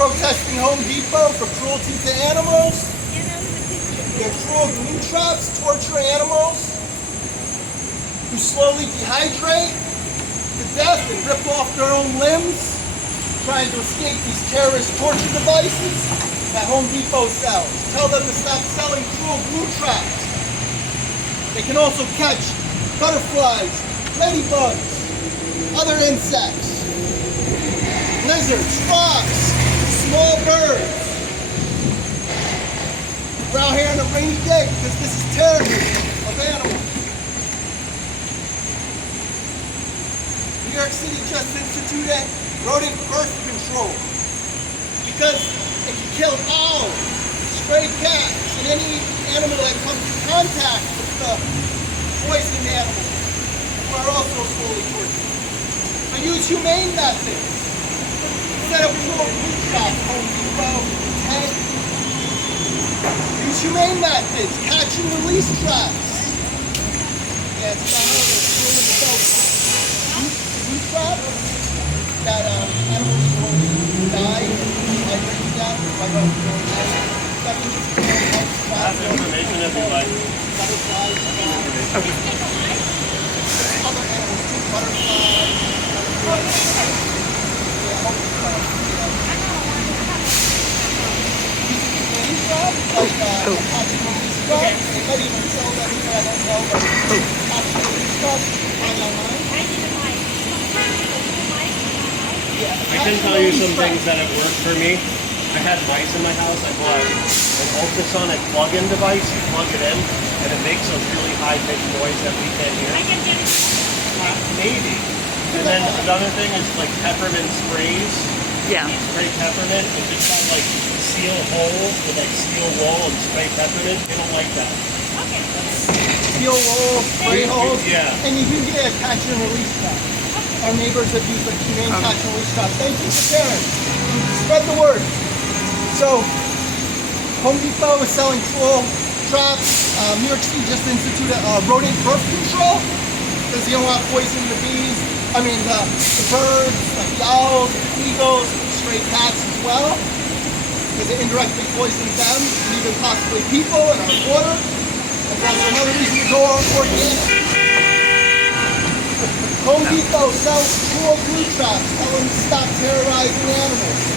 protesting Home Depot for cruelty to animals. Their cruel glue traps torture animals who slowly dehydrate to death and rip off their own limbs, trying to escape these terrorist torture devices that Home Depot sells. Tell them to stop selling cruel glue traps. They can also catch butterflies, ladybugs, other insects, lizards, frogs, small birds. We're out here on a rainy day because this is terrorism of animals. New York City just instituted rodent birth control because it can kill owls, stray cats, and any animal that comes in contact with the poisoned animal. We're also slowly tortured. So use humane methods. Instead of cruel glue traps, Home Depot, use humane methods, catch and release traps. Yeah, it's not glue traps that animals will die by breaking down by That's information if you like. Butterflies, other animals too, butterflies, I can tell you some things that have worked for me. I had mice in my house. I bought an ultrasonic plug-in device. You plug it in, and it makes a really high-pitched noise that we can't hear. Maybe. And then another thing is like peppermint sprays. Yeah. Spray peppermint and just have like seal holes with like steel wool and spray peppermint. They don't like that. Okay. Steel wool, spray holes. Yeah. And you can get a catch and release trap. Our neighbors have used like humane catch and release traps. Thank you for sharing. Spread the word. So, Home Depot is selling cruel traps. New York City just instituted rodent birth control because they don't want to poison the bees. I mean the birds, like the owls, the eagles, stray cats as well, because it indirectly poisons them and even possibly people in our water. That's also another reason to go organic. Home Depot sells cruel glue traps. Tell them to stop terrorizing animals.